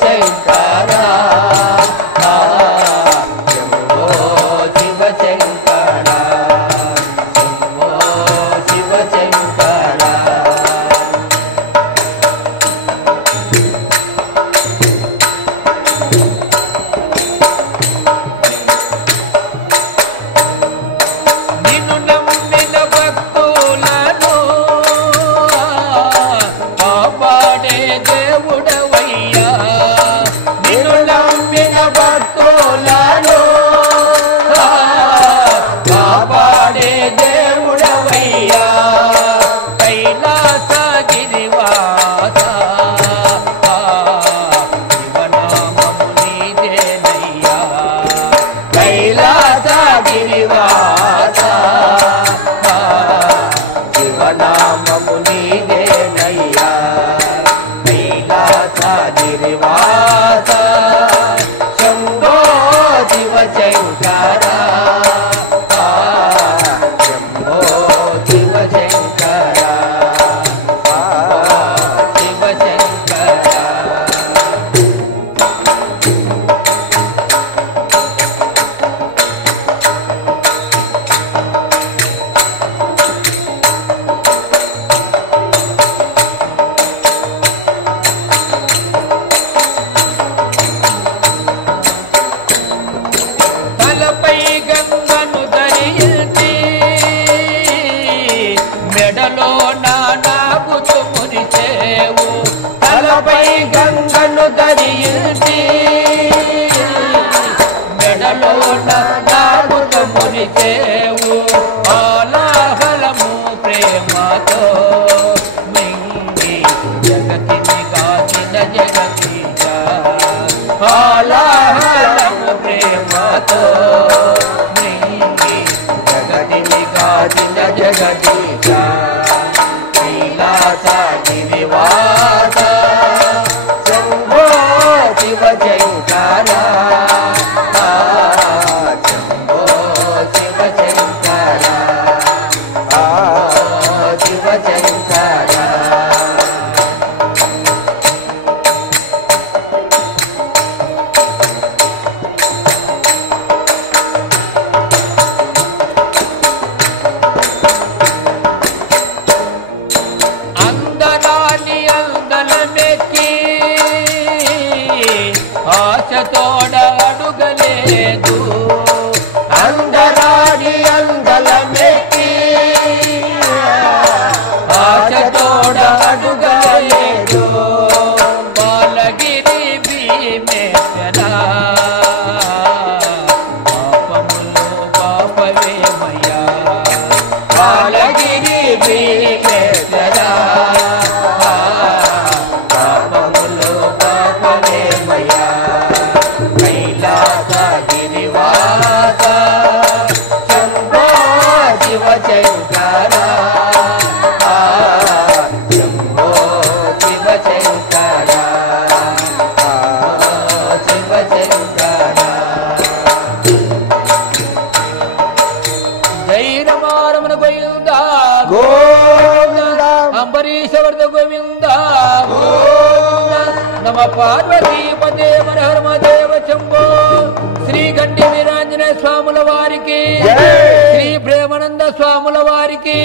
శంకర శంభో శివ శంకర శంభో శివ శంకర నిన్ను నమ్మిన భక్తులను కాపాడే దేవుడవయ్యా నిన్ను నమ్మిన భక్తులను కాపాడే దేవుడవయ్యా కైలాసగిరివాస శివనామము నీదేనయ్యా కైలాసగిరివాస శివనామము నీదేనయ్యా కైలాసగిరివాస శంభో శివ శంకర శంభో శివ శంకర శివ శంకర తలపై గంగను ధరించి మెడలో నానాగుతు మురిచేవు తలపై గంగను ధరించి మెడలో నానాగుతు మురిచేవు ఆలాహలము ప్రేమతో మింగి జగతిని కాచిన జగదీశ ఆలాహలము ప్రేమతో మింగి జగతిని కాచిన జగదీశ కైలాసగిరివాస శంభో శివ శంకర శంభో శివ శంకర శివ శంకర అందరాని అందలమెక్కి ఆశతోడ అడుగలేదు అందరాని అందలమెక్కి ఆశతోడ అడుగలేదు బాలగిరి భీమేశ్వర పాపములు పాపవేమయ్యా బాలగిరి భీమేశ్వర పాపములు పాపవేమయ్యా కైలాసగిరివాస శంభో శివ శంకర శంభో శివ శంకర శివ శంకర జై రమారమణ గోవింద గోవింద అంబరీషవర్ధ గోవింద గోవింద నమ పార్వతీపదే హర మదేవ శంభో శ్రీ గండి వీరాంజనేయ స్వాముల వారికి శ్రీ ప్రేమానంద స్వాముల వారికి